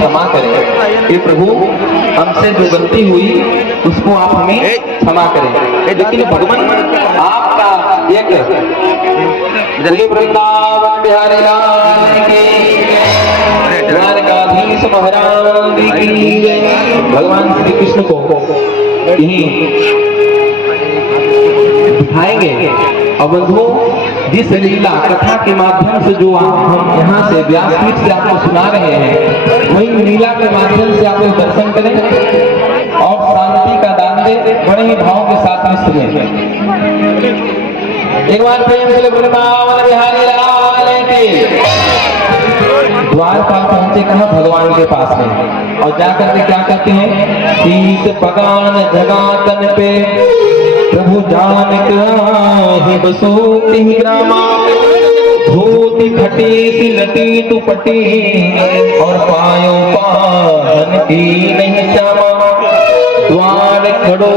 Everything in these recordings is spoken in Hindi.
क्षमा करें। हे प्रभु, हमसे जो गलती हुई उसको आप हमें क्षमा करें। लेकिन भगवान आपका एक वृंदावन बिहारी लाल की, द्वारकाधीश महाराज की जय। भगवान श्री कृष्ण को यही दिखाएंगे। और बंधुओं, जिस लीला कथा के माध्यम से जो हम यहाँ से व्यासपीठ से आपको सुना रहे हैं, वही लीला के माध्यम से आप दर्शन करें और शांति का दान दे, बड़े ही भाव के साथ में सुने। एक बार प्रेम से वृंदावन बिहारी लाल की। द्वारका पहुंचे कहा? भगवान के पास में। और जाकर के क्या कहते हैं? शीश पगान जगातन पे प्रभु जान ही बसोती ग्रामा, धोती फटी सी लटी दुपटी और पायों पान की नहीं श्यामा। द्वार खड़ो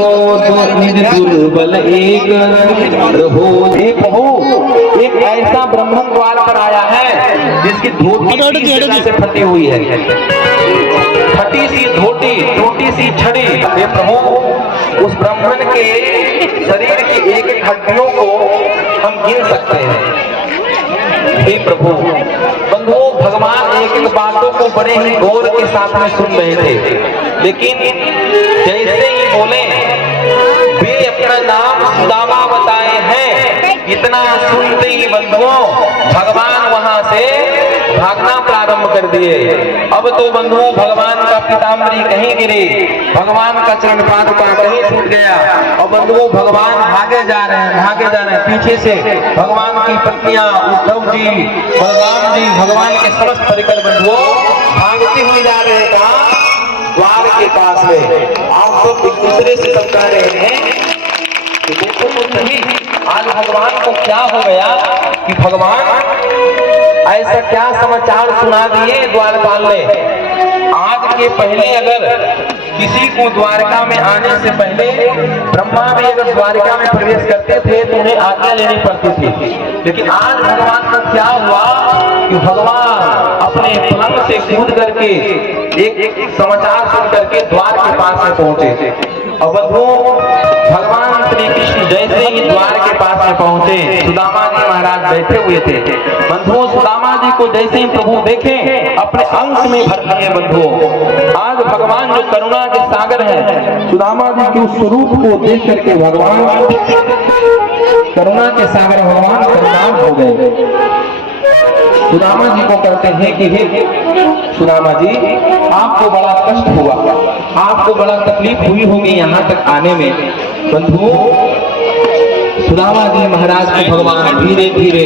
दुर्बल एक रहो। एक ऐसा ब्रह्मन द्वार पर आया है जिसकी धोती से फटी हुई है, फटी सी धोती, टूटी सी छड़ी। हे प्रभु, उस ब्राह्मण के शरीर की एक एक हड्डियों को हम गिन सकते हैं। हे प्रभु, बंधुओं, भगवान एक एक बातों को बड़े ही गौर के साथ में सुन रहे थे, लेकिन जैसे ही बोले वे अपना नाम सुदामा बताए हैं, इतना सुनते ही बंधुओं भगवान वहां से भागना प्रारंभ कर दिए। अब तो बंधुओं भगवान का पीताम्बरी कहीं गिरी, भगवान का चरण पादुका कहीं छूट गया और बंधुओं भगवान भागे जा रहे हैं। पीछे से भगवान की पत्नियां उद्धव जी, बलराम जी, भगवान के समस्त परिकर बंधुओं भागती हुई जा रहे हैं। कहां? द्वार के पास में। आप सब एक दूसरे से सब कह रहे हैं कि देखो तो सही, आज भगवान को क्या हो गया कि भगवान ऐसा क्या समाचार सुना दिए द्वारपाल ने। आज के पहले अगर किसी को द्वारका में आने से पहले ब्रह्मा भी अगर द्वारका में प्रवेश करते थे तो उन्हें आज्ञा लेनी पड़ती थी, लेकिन आज भगवान का क्या हुआ कि भगवान अपने पलंग से कूद करके एक समाचार सुन करके द्वार के पास में पहुंचे। और बंधुओं, भगवान श्री कृष्ण जैसे ही द्वार के पास में पहुंचे, सुदामा जी महाराज बैठे हुए थे। बंधुओं, सुदामा जी को जैसे ही प्रभु देखे अपने अंश में भर लिए। बंधुओं, आज भगवान जो करुणा के सागर हैं, सुदामा जी के उस स्वरूप को देख करके भगवान करुणा के सागर भगवान करुणाम हो गए। सुदामा जी को कहते हैं कि हे सुदामा जी, आपको बड़ा कष्ट हुआ, आपको बड़ा तकलीफ हुई होगी यहाँ तक आने में। बंधु, सुदामा जी महाराज को भगवान धीरे धीरे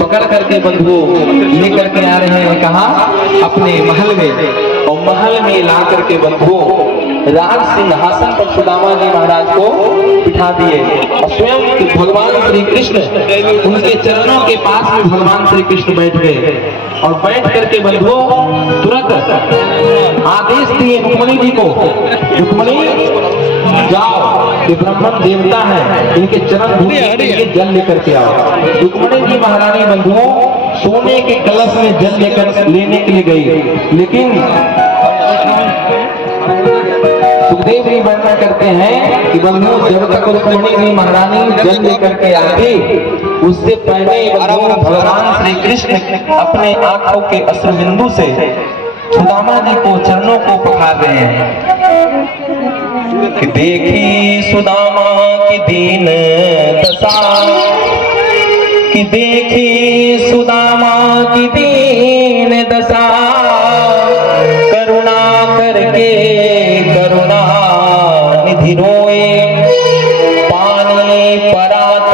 पकड़ करके बंधु लेकर के आ रहे हैं। कहा? अपने महल में। और महल में ला करके बंधु राज सिंहासन पर सुदामा जी महाराज को बिठा दिए और स्वयं भगवान श्री कृष्ण उनके चरणों के पास में भगवान श्री कृष्ण बैठ गए। और बैठ करके बंधु तुरंत आदेश दिए रुक्मणी जी को, रुक्मणी जाओ, ये ब्राह्मण देवता है, इनके चरण धोने के लिए जल लेकर के आओ। रुक्मणी जी महारानी बंधुओं सोने के कलश में जल लेकर लेने के लिए गई, लेकिन सुखदेव जी वर्णन करते हैं कि बंधुओं जब तक रुक्मणी जी महारानी जल लेकर के आती, उससे पहले भगवान श्री कृष्ण अपने आंखों के अश्रु बिंदु से सुदामा जी को चरणों को पखार रहे हैं कि देखी सुदामा की दीन दशा, कि देखी सुदामा की दीन दशा, करुणा करके करुणा निधि रोए, पानी परात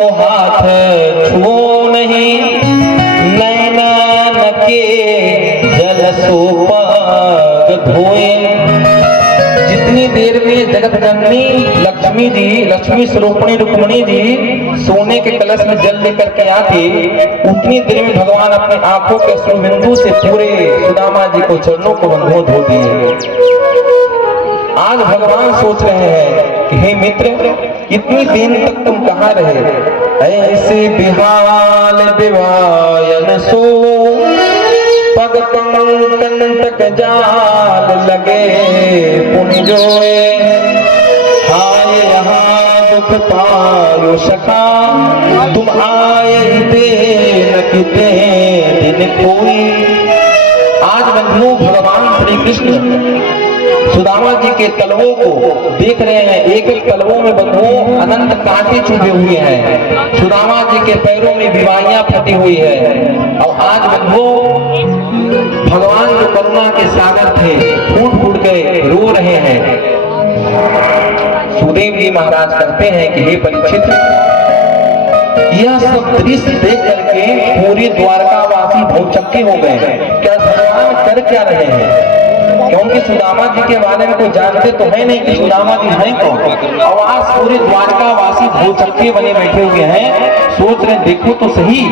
को हाथ छुओ नहीं, नैना के जल सोपग धोए। जितनी देर में जगत जननी लक्ष्मी जी, लक्ष्मी स्वरूपणी रुक्मणी जी सोने के कलश में जल लेकर के आती, उतनी देर में भगवान अपनी आंखों के अश्रु बिंदु से पूरे सुदामा जी को चरणों को बंधो धो दिए। आज भगवान सोच रहे हैं कि हे मित्र, इतनी दिन तक तुम कहाँ रहे? ऐसे बिहाल दिवायन सो पग कंकन तक जाल लगे पुण्य जोए, हाय यहाँ दुख पायो सखा, तुम आए देन किते दिन कोई। आज बंधुओं भगवान श्री कृष्ण सुदामा जी के तलवों को देख रहे हैं। एक एक तलवों में बंधुओं अनंत कांटे चुभे हुए हैं। सुदामा जी के पैरों में विवाहियां फटी हुई है। और आज बंधुओं भगवान जो करुणा के सागर थे फूट फूट के रो रहे हैं। सुदेव जी महाराज कहते हैं कि हे परीक्षित, यह सब दृश्य देख करके पूरी द्वारकावासी भौचक्के हो गए। क्या भगवान कर क्या रहे हैं? क्योंकि सुदामा जी के बारे में कोई जानते तो है नहीं कि सुदामा जी हैं कौन। और आज पूरे द्वारकावासी भौचक्के बने बैठे हुए हैं। सोच रहे देखो तो सही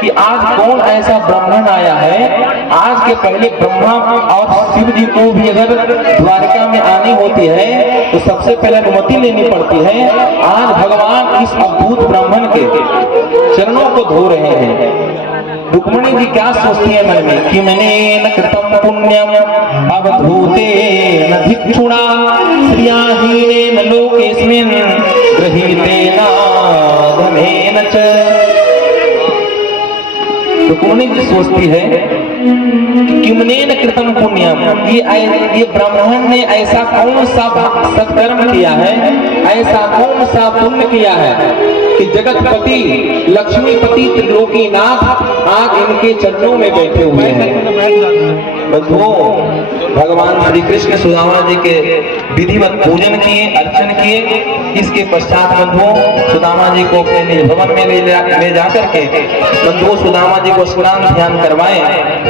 कि आज कौन ऐसा ब्राह्मण आया है। आज के पहले ब्रह्मा और शिव जी को भी अगर द्वारका में आनी होती है तो सबसे पहले अनुमति लेनी पड़ती है। आज भगवान इस अद्भुत ब्राह्मण के चरणों को धो रहे हैं। रुक्मिणी जी क्या सोचती है मन में कि मैंने न कृतम पुण्यम अवधूते न भिक्षुणा श्रियाहीने न लोकेस्मिन् गृहीते न धनेन च। रुक्मिणी जी सोचती है कि किमनेन कृतम पुण्यम, ये ब्राह्मण ने ऐसा कौन सा सत्कर्म किया है, ऐसा कौन सा पुण्य किया है कि जगतपति लक्ष्मीपति त्रिलोकीनाथ आज इनके चरणों में बैठे हुए हैं। बंधुओं भगवान श्री कृष्ण सुदामा जी के विधिवत पूजन किए, अर्चन किए। इसके पश्चात बंधुओं सुदामा जी को अपने निज भवन में ले जाकर के बंधुओं सुदामा जी को स्नान ध्यान करवाए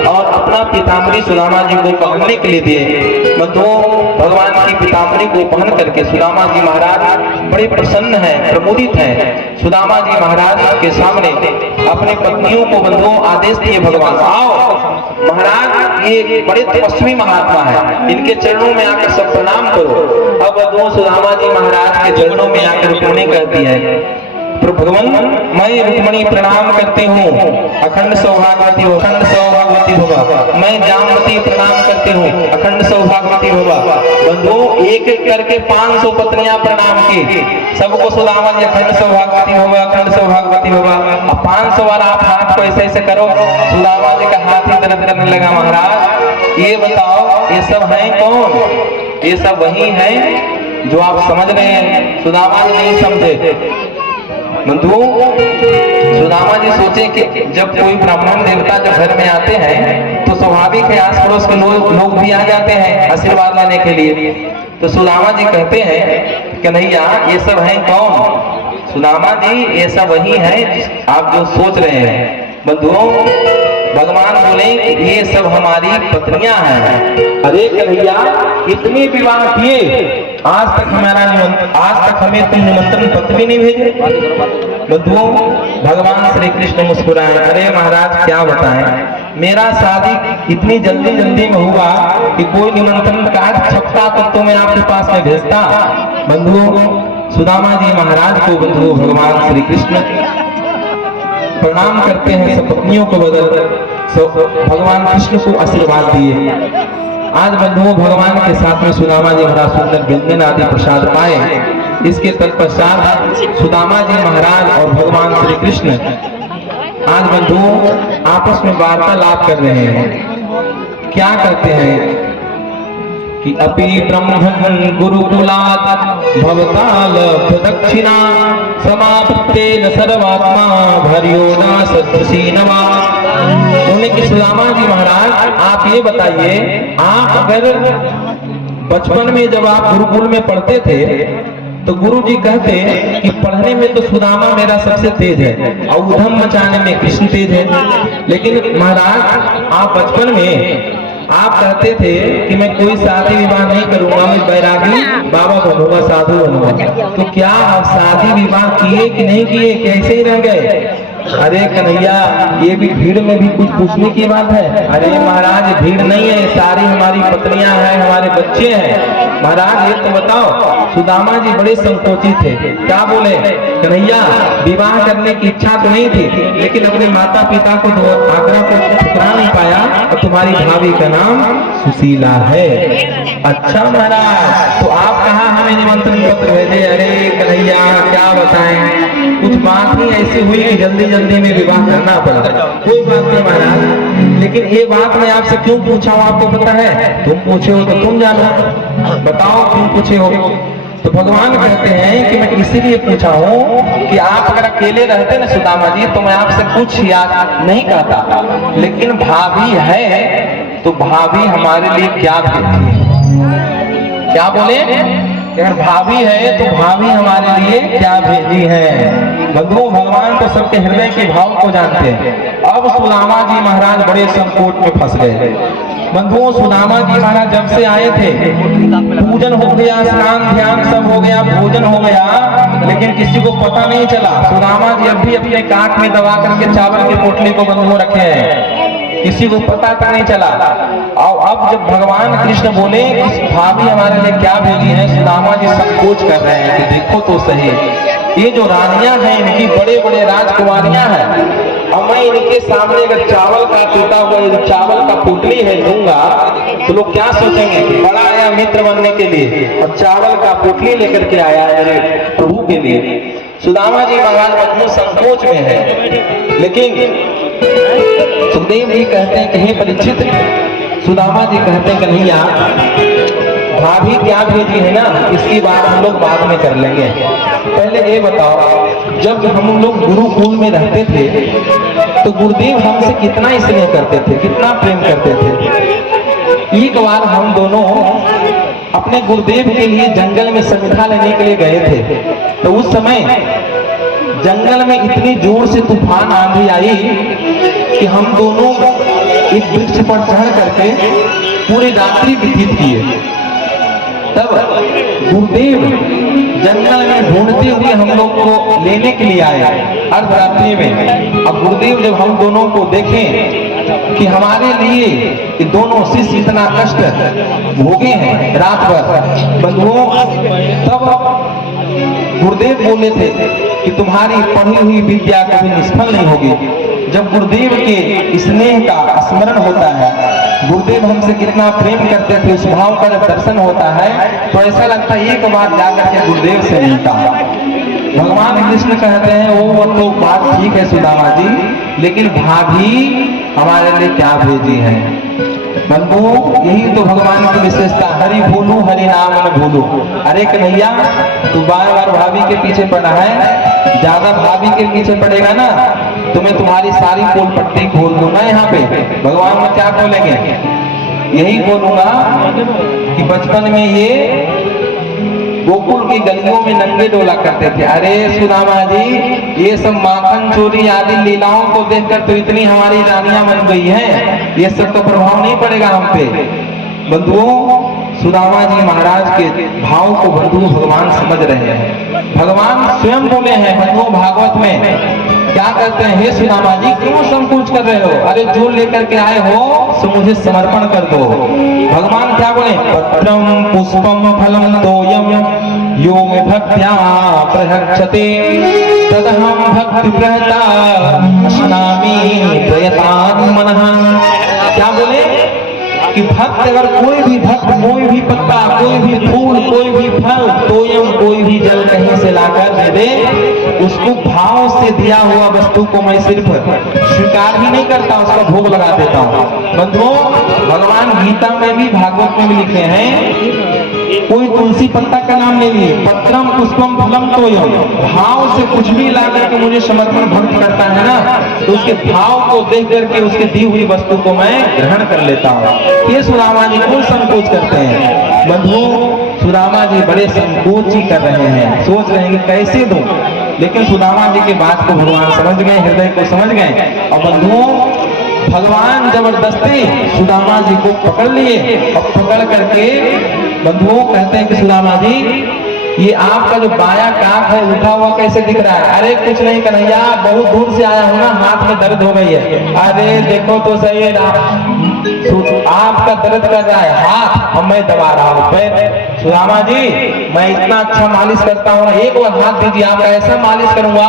और अपना पीताम्बरी सुदामा जी को पहनने के लिए दिए। बंधुओं भगवान की पीताम्बरी को पहन करके सुदामा जी महाराज बड़े प्रसन्न हैं, प्रमुदित हैं। सुदामा जी महाराज के सामने अपने पत्नियों को बंधुओं आदेश दिए भगवान, आओ महाराज ये बड़े तपस्वी महात्मा है, इनके चरणों में आकर सब प्रणाम करो। अब बंधुओं सुदामा जी महाराज के चरणों में आकर रुक्मिणी कहती है, भगवान मैं रुक्मिणी प्रणाम करती हूँ, अखंड सौभाग्यवती हो, अखंड सौभाग्यवती होगा। मैं जामवती प्रणाम करती हूँ, अखंड सौभाग्यवती होगा। बंधुओं एक एक करके 500 पत्नियां प्रणाम की। सबको सुदामा जी अखंड सौभाग्यवती होगा, अखंड सौभाग्यवती होगा। अब 500 बार आप हाथ को ऐसे ऐसे करो। सुदामा जी का हाथ ही दर्द करने लगा। महाराज ये बताओ ये सब है कौन? ये सब वही है जो आप समझ रहे हैं। सुदामा जी नहीं समझे। बंधुओं सुदामा जी सोचे कि जब कोई ब्राह्मण देवता जब घर में आते हैं तो स्वाभाविक है आस पड़ोस के लोग भी आ जाते हैं आशीर्वाद लेने के लिए। तो सुदामा जी कहते हैं कि नहीं यार ये सब है कौन? सुदामा जी ये सब वही है आप जो सोच रहे हैं। बंधुओं भगवान बोले कि ये सब हमारी पत्नियां हैं। अरे कन्हैया इतने विवाह किए आज तक हमें तुम निमंत्रण पत्र भी नहीं भेजे। बंधुओं भगवान श्री कृष्ण मुस्कुराए, अरे महाराज क्या बताएं, मेरा शादी इतनी जल्दी जल्दी में हुआ कि कोई निमंत्रण कार्ड छपता तो मैं आपके पास में भेजता। बंधुओं सुदामा जी महाराज को बंधुओं भगवान श्री कृष्ण प्रणाम करते हैं, सब पत्नियों को बदल भगवान कृष्ण को आशीर्वाद दिए। आज बंधुओं भगवान के साथ में सुदामा जी महाराज सुंदर व्यंजन आदि प्रसाद पाए। इसके तत्पश्चात सुदामा जी महाराज और भगवान श्री कृष्ण आज बंधुओं आपस में वार्तालाप कर रहे हैं। क्या करते हैं कि अपि ब्रह्मण गुरुकुलात् भवताल प्रदक्षिणा समाप्तेन सर्वात्मा भर्यो न सदृशी नमा। उन्होंने कि सुदामा जी महाराज आप ये बताइए, आप अगर बचपन में जब आप गुरुकुल में पढ़ते थे तो गुरु जी कहते कि पढ़ने में तो सुदामा मेरा सबसे तेज है और उधम मचाने में कृष्ण तेज है। लेकिन महाराज आप बचपन में आप कहते थे कि मैं कोई शादी विवाह नहीं करूंगा, मैं बैरागी बाबा बनूंगा, साधु बनूंगा। तो क्या आप शादी विवाह किए कि नहीं किए, कैसे ही रह गए? अरे कन्हैया, ये भी भीड़ में भी कुछ पूछने की बात है? अरे महाराज भीड़ नहीं है, सारी हमारी पत्नियां हैं, हमारे बच्चे हैं। महाराज ये तो बताओ, सुदामा जी बड़े संकोची थे, क्या बोले? कन्हैया, विवाह करने की इच्छा तो नहीं थी, लेकिन अपने माता पिता को आग्रह को ठुकरा नहीं पाया, और तुम्हारी भाभी का नाम सुशीला है। अच्छा महाराज, तो आप कहाँ हमें निमंत्रण पत्र भेजे? अरे कन्हैया क्या बताएं, कुछ बात ही ऐसी हुई कि जल्दी जल्दी में विवाह करना पड़ा। कोई बात नहीं महाराज, लेकिन ये बात मैं आपसे क्यों पूछा हूँ आपको पता है? तुम पूछे हो तो तुम जानो, बताओ क्यों पूछे हो? तो भगवान कहते हैं कि मैं इसीलिए पूछा हूँ कि आप अगर अकेले रहते ना सुदामा जी, तो मैं आपसे कुछ याद नहीं कहता, लेकिन भाभी है तो भाभी हमारे लिए क्या भेजी है? क्या बोले? अगर भाभी है तो भाभी हमारे लिए क्या भेजी है? बंधुओं, भगवान तो सबके हृदय के भाव को जानते हैं। अब सुदामा जी महाराज बड़े संकट में फंस गए। बंधुओं, सुदामा जी महाराज जब से आए थे, पूजन हो गया, स्नान ध्यान सब हो गया, भोजन हो गया, लेकिन किसी को पता नहीं चला। सुदामा जी अब भी अपने काट में दबा करके चावल के पोटली को बंधुओं रखे हैं, किसी को पता तक नहीं चला। और अब जब भगवान कृष्ण बोले कि भाभी हमारे लिए क्या भेजी है, सुदामा जी संकोच कर रहे हैं कि देखो तो सही, ये जो रानियां हैं इनकी बड़े बड़े राजकुमारियां हैं, अब मैं इनके सामने अगर चावल का टूटा हुआ चावल का पोटली है दूंगा तो लोग क्या सोचेंगे कि बड़ा आया मित्र बनने के लिए और चावल का पोटली लेकर के आया है मेरे प्रभु के लिए। सुदामा जी महाराज बंधु संकोच में है, लेकिन सुखदेव जी कहते हैं कि हे परीक्षित, सुदामा जी कहते हैं कन्हैया, भाभी क्या भेजी है ना, इसकी बात हम लोग बाद में कर लेंगे। पहले ये बताओ, जब हम लोग गुरुकुल में रहते थे तो गुरुदेव हमसे कितना स्नेह करते थे, कितना प्रेम करते थे। एक बार हम दोनों अपने गुरुदेव के लिए जंगल में समिधा लेने के लिए गए थे, तो उस समय जंगल में इतनी जोर से तूफान आंधी आई कि हम दोनों एक वृक्ष पर चढ़ करके पूरी रात्रि व्यतीत किए। तब गुरुदेव जंगल में ढूंढते हुए हम लोग को लेने के लिए आए अर्धरात्रि में। अब गुरुदेव जब हम दोनों को देखें कि हमारे लिए कि दोनों शिष्य इतना कष्ट भोगे हैं रात भर, बंधुओं, तब गुरुदेव बोले थे कि तुम्हारी पढ़ी हुई विद्या कभी निष्फल नहीं होगी। जब गुरुदेव के स्नेह का स्मरण होता है, गुरुदेव हमसे कितना प्रेम करते थे, उस भाव का जब दर्शन होता है तो ऐसा लगता है एक बार जाकर के गुरुदेव से मिलता। भगवान कृष्ण कहते हैं वो तो बात ठीक है सुदामा जी, लेकिन भाभी हमारे लिए क्या भेजी है? बंधुओं, यही तो भगवान की विशेषता, हरि भूलू हरि नाम न भूलू। अरे कन्हैया, तू बार बार भाभी के पीछे पड़ा है, ज्यादा भाभी के पीछे पड़ेगा ना तो मैं तुम्हारी सारी पोल पट्टी खोल दूंगा। यहाँ पे भगवान में क्या खोलेंगे? यही बोलूंगा कि बचपन में ये गोकुल की गलियों में नंगे डोला करते थे। अरे सुदामा जी, ये सब माखन चोरी आदि लीलाओं को देखकर तो इतनी हमारी रानियां बन गई हैं, ये सब तो प्रभाव नहीं पड़ेगा हम पे। बंधुओं, सुदामा जी महाराज के भाव को बंधु भगवान समझ रहे हैं। भगवान स्वयं बोले हैं बंधुओं भागवत में, क्या कहते हैं? हे सुदामा जी, क्यों संकोच कर रहे हो? अरे जो लेकर के आए हो सो मुझे समर्पण कर दो। भगवान क्या बोले? पत्रम पुष्पम फलम तोयम यो में भक्त्या प्रहक्षते तदहम भक्ति प्रहता अस्नामि प्रयतात्मनः। क्या बोले कि भक्त, अगर कोई भी भक्त कोई भी पत्ता, कोई भी फूल, कोई भी फल, तोयम कोई भी जल कहीं से लाकर दे दे, उसको भाव से दिया हुआ वस्तु को मैं सिर्फ स्वीकार ही नहीं करता, उसका भोग लगा देता हूँ। बंधुओं, भगवान गीता में भी भागवत में भी लिखे हैं, कोई तुलसी पत्ता का नाम ले लिए, पत्रम पुष्पम फलम तोयम, भाव से कुछ भी ला करके मुझे समर्पण भक्त करता है ना, तो उसके भाव को देख करके उसके दी हुई वस्तु को मैं ग्रहण कर लेता हूँ। ये सुदामा जी क्यों संकोच करते हैं? बंधुओं, सुदामा जी बड़े संकोच ही कर रहे हैं, सोच रहे हैं कि कैसे दूं, लेकिन सुदामा जी की बात को भगवान समझ गए, हृदय को समझ गए। और बंधुओं, भगवान जबरदस्ती सुदामा जी को पकड़ लिए और पकड़ करके बंधुओं कहते हैं कि सुदामा जी ये आपका जो बायां कान है उठा हुआ कैसे दिख रहा है? अरे कुछ नहीं कन्हैया, बहुत दूर से आया हूँ ना, हाथ में दर्द हो गई है। अरे देखो तो सही है ना, आपका दर्द कर रहा है हाथ, अब मैं दबा रहा हूँ पैर। सुदामा जी मैं इतना अच्छा मालिश करता हूँ ना, एक बार हाथ दीजिए, आपका ऐसा मालिश करूंगा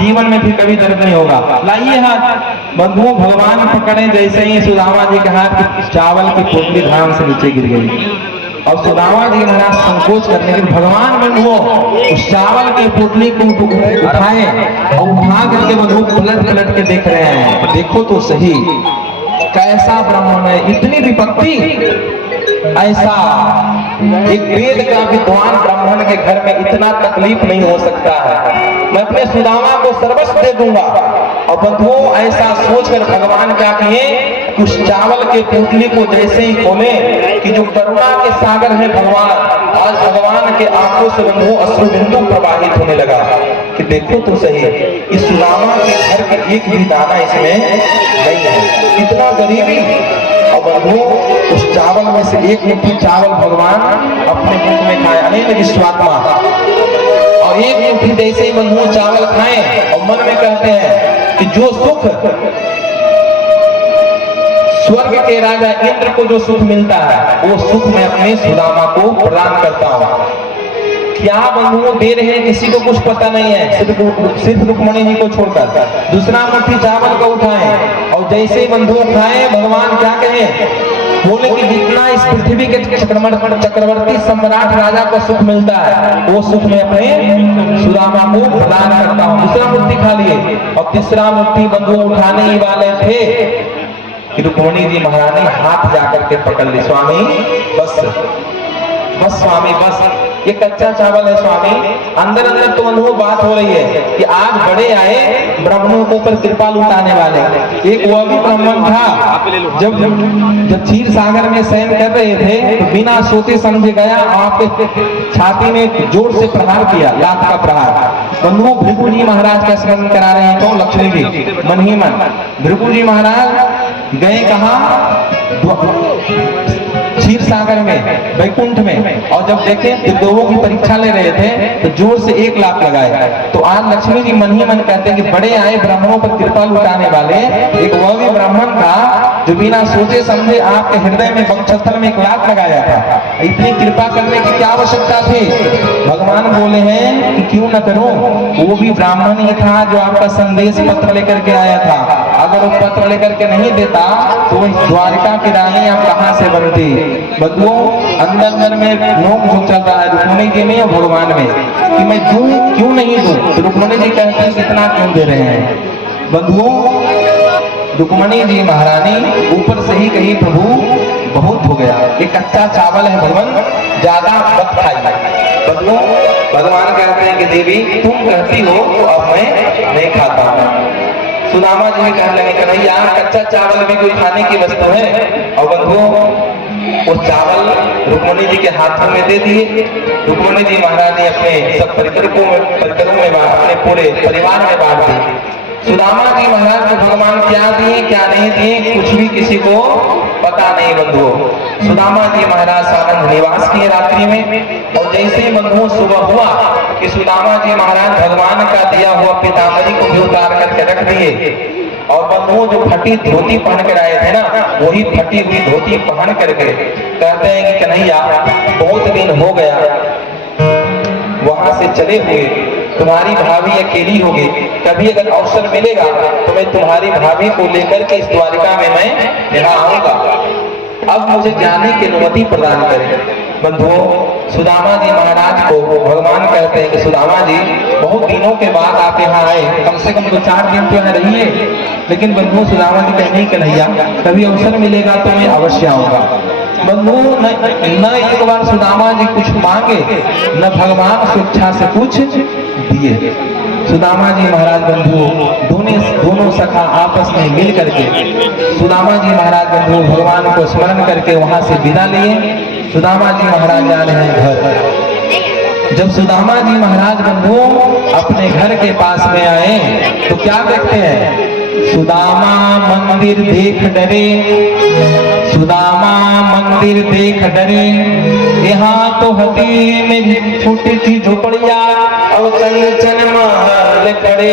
जीवन में भी कभी दर्द नहीं होगा। लाइए हाथ। बंधुओं भगवान पकड़े जैसे ही सुदामा जी के हाथ की चावल की पोटली धाम से नीचे गिर गई। और सुदामा जी महाराज संकोच करने के भगवान बंधुओं उस चावल की पोटली को उठाए और उठा करके बंधु पलट पलट के देख रहे हैं। देखो तो सही कैसा ब्राह्मण है, इतनी विपत्ति। ऐसा एक वेद का विद्वान ब्राह्मण के घर में इतना तकलीफ नहीं हो सकता है। मैं अपने सुदामा को सर्वस्व दे दूंगा। और बंधुओं ऐसा सोचकर भगवान क्या किए, उस चावल के पोटली को जैसे ही खोले कि जो करुणा के सागर है भगवान, आज भगवान के आंखों से बंधुओं अश्रु बिंदु प्रवाहित होने लगा कि देखो तो सही इस सुदामा के घर के एक भी दाना इसमें नहीं है, इतना गरीबी। और बंधुओं उस चावल में से एक मुट्ठी चावल भगवान अपने मुख में खाए, अनेक विश्वात्मा। और एक मुट्ठी जैसे ही बंधुओं चावल खाएं और मन में कहते हैं कि जो सुख स्वर्ग के राजा इंद्र को जो सुख मिलता है वो सुख मैं अपने सुदामा को प्रदान करता हूँ। क्या बंधुओं दे रहे हैं किसी को कुछ पता नहीं है, सिर्फ रुक्मणी जी को छोड़कर। दूसरा मुट्ठी चावल को उठाएं और जैसे ही बंधुओं खाएं भगवान क्या कहें, बोले कि जितना इस पृथ्वी के चक्रवर्ती सम्राट राजा को सुख मिलता है वो सुख मैं अपने सुदामा को प्रदान करता हूँ। दूसरा मुट्ठी खा लिए और तीसरा मुट्ठी बंधुओं उठाने ही वाले थे कि रुक्मणी जी महारानी हाथ जाकर के पकड़ ली, स्वामी बस बस स्वामी बस, ये कच्चा चावल है स्वामी। अंदर अंदर तो बंधुओं बात हो रही है कि आज बड़े आए ब्राह्मणों के ऊपर कृपा लुटाने वाले। एक वह भी ब्राह्मण था जब क्षीर सागर में शयन कर रहे थे तो बिना सोचे समझे गया आपके छाती में जोर से प्रहार किया, लात का प्रहार। बंधुओं भृगु जी महाराज का स्मरण करा रहे हैं तो लक्ष्मी जी मन ही मन। भृगु जी महाराज गए कहा, क्षीर सागर में, वैकुंठ में। और जब देखे देवों की परीक्षा ले रहे थे तो जोर से 1 लाख लगाए। तो आज लक्ष्मी जी मन ही मन कहते हैं कि बड़े आए ब्राह्मणों पर कृपा लुटाने वाले। एक वह भी ब्राह्मण था जो बिना सोचे समझे आपके हृदय में वक्षस्थल में 1 लाख लगाया था। इतनी कृपा करने की क्या आवश्यकता थी? भगवान बोले हैं कि क्यों न करूं, वो भी ब्राह्मण ही था जो आपका संदेश पत्र लेकर के आया था। अगर वो पत्र लेकर के नहीं देता तो द्वारिका की रानी आप कहां से बनती? बंधुओं अंदर अंदर में नोक झोंक चल रहा है रुक्मणी जी में और भगवान में कि मैं दूं क्यों नहीं दूं। तो रुक्मणी जी कहते हैं कितना क्यों दे रहे हैं? बंधुओं रुक्मणी जी महारानी ऊपर से ही कही प्रभु बहुत हो गया, ये कच्चा चावल है भगवान, ज्यादा मत खाइए। बंधुओं भगवान कहते हैं कि देवी तुम कहती हो तो अब मैं नहीं खाता हूँ। सुदामा जी कहने लगे कन्हैया कच्चा चावल भी कोई खाने की वस्तु है। और बंधुओं वो चावल रुक्मणी जी के हाथों में दे दिए। रुक्मणी जी महाराज ने अपने सब परिकरों में अपने पूरे परिवार में बांट दी। सुदामा जी महाराज को भगवान क्या दिए क्या नहीं दिए कुछ भी किसी को पता नहीं। बंधुओं सुदामा जी महाराज सानंद निवास किए रात्रि में। और जैसे ही बंधुओं सुबह हुआ कि सुदामा जी महाराज भगवान का दिया हुआ पीतांबरी को भी उतार करके रख दिए। और बंधुओं जो फटी धोती पहन कर आए थे ना, वही फटी हुई धोती पहन करके कहते हैं कि कन्हैया बहुत दिन हो गया वहां से चले हुए, तुम्हारी भाभी अकेली होगी, कभी अगर अवसर मिलेगा तो मैं तुम्हारी भाभी को लेकर के इस द्वारिका में मैं यहाँ आऊंगा। अब मुझे जाने की अनुमति प्रदान करें। बंधुओं सुदामा जी महाराज को भगवान कहते हैं कि सुदामा जी बहुत दिनों के बाद आप यहाँ आए, कम से कम 2-4 दिन तो यहाँ रहिए। लेकिन बंधुओं सुदामा जी कहने कन्हैया कभी अवसर मिलेगा तो मैं अवश्य आऊंगा। बंधुओं न एक बार सुदामा जी कुछ मांगे न भगवान स्वेच्छा से कुछ दिए। सुदामा जी महाराज बंधुओं दोनों सखा आपस में मिल करके सुदामा जी महाराज बंधुओं भगवान को स्मरण करके वहां से विदा लिए। सुदामा जी महाराज जा रहे हैं घर। जब सुदामा जी महाराज बंधुओं अपने घर के पास में आए तो क्या देखते हैं? सुदामा मंदिर देख डरे, सुदामा मंदिर खातिर देख डरे, यहाँ तो हती में छोटी सी झोपड़िया और कंचन महल खड़े।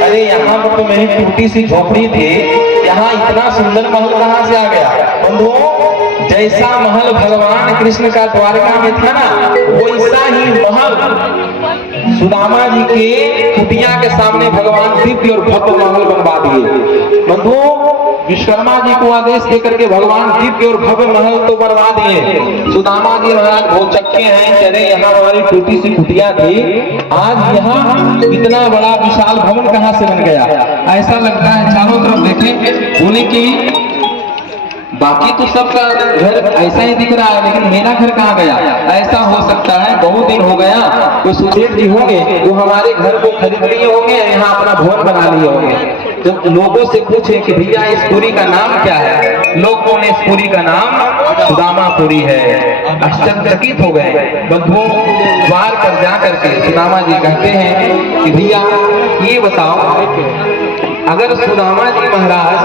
अरे यहाँ पर तो मेरी टूटी सी झोपड़ी थी, यहाँ इतना सुंदर महल कहाँ से आ गया? बंधुओं, जैसा महल भगवान कृष्ण का द्वारका में था ना, वैसा ही महल सुदामा जी के कुटिया के सामने भगवान दिव्य और भव्य महल बनवा दिए। बंधुओं, विश्वकर्मा जी को आदेश देकर के भगवान दिव्य और भव्य महल तो बनवा दिए। सुदामा जी महाराज बहुत चक्के हैं, कह रहे यहाँ हमारी टूटी सी कुटिया थी, आज यहाँ इतना बड़ा विशाल भवन कहाँ से बन गया? ऐसा लगता है चारों तरफ देखें, बोले कि बाकी तो सबका घर ऐसा ही दिख रहा है, लेकिन मेरा घर कहाँ गया? ऐसा हो सकता है बहुत दिन हो गया, तो सुधीर जी होंगे वो हमारे घर को खरीद लिए होंगे, यहाँ अपना भवन बना लिए होंगे। जब लोगों से पूछे कि भैया इस पुरी का नाम क्या है, लोगों ने इस पुरी का नाम सुदामापुरी है। आश्चर्यचकित हो गए। बंधुओं, द्वार पर जाकर के सुदामा जी कहते हैं कि भैया ये बताओ, अगर सुदामा जी महाराज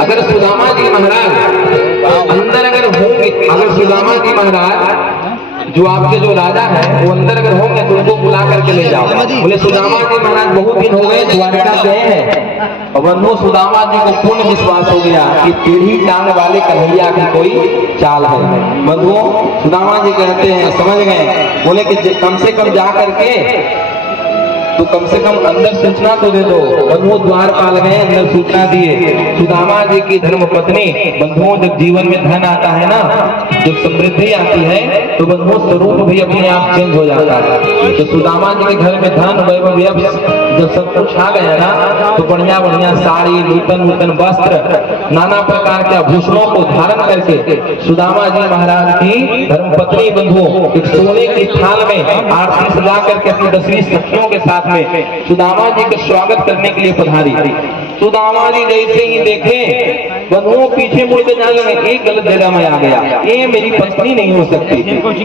अंदर अगर होंगे, अगर सुदामा जी महाराज जो आपके जो राजा है वो अंदर अगर होंगे तो उनको बुला करके ले जाओ। बोले सुदामा जी महाराज बहुत दिन हो गए द्वारका गए हैं। और बंधु, सुदामा जी को पूर्ण विश्वास हो गया कि पीढ़ी टांग वाले कन्हैया की कोई चाल है। बंधुओं, सुदामा जी कहते हैं समझ गए, बोले कि कम से कम जा करके तो कम से कम अंदर सूचना तो दे दो। बंधुओं, द्वारपाल गए, अंदर सूचना दिए। सुदामा जी की धर्म पत्नी, बंधुओं जब जीवन में धन आता है ना, जब समृद्धि आती है तो बंधुओं स्वरूप भी अपने आप चेंज हो जाता है। तो सुदामा जी के घर में धन वैभव जब सब कुछ आ गया ना, तो बढ़िया बढ़िया साड़ी, नूतन नूतन वस्त्र, नाना प्रकार के आभूषणों को धारण करके सुदामा जी महाराज की धर्म पत्नी बंधुओं एक सोने की थाल में आरती सजा करके अपनी 10वीं सखियों के साथ में सुदामा जी का स्वागत करने के लिए पधारी। सुदामा जी जैसे ही देखे, बंधुओं पीछे मुड़ के जाने लगे, एक गलत जगह में आ गया, ये मेरी पत्नी नहीं हो सकती।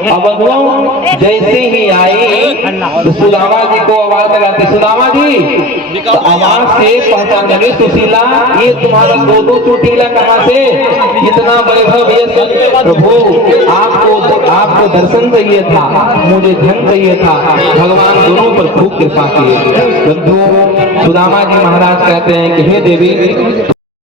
अब बंधुओं जैसे ही आई तो सुदामा जी को आवाज लगाते, सुदामा जी, तो आवाज से पहचान लगे, सुशीला ये तुम्हारा दो चोटीला कहाँ से? इतना वैभव ये प्रभु, आपको दर्शन चाहिए था, मुझे धन चाहिए था, भगवान दोनों पर खूब कृपा किए। बंधुओं, सुदामा जी महाराज कहते हैं कि हे देवी,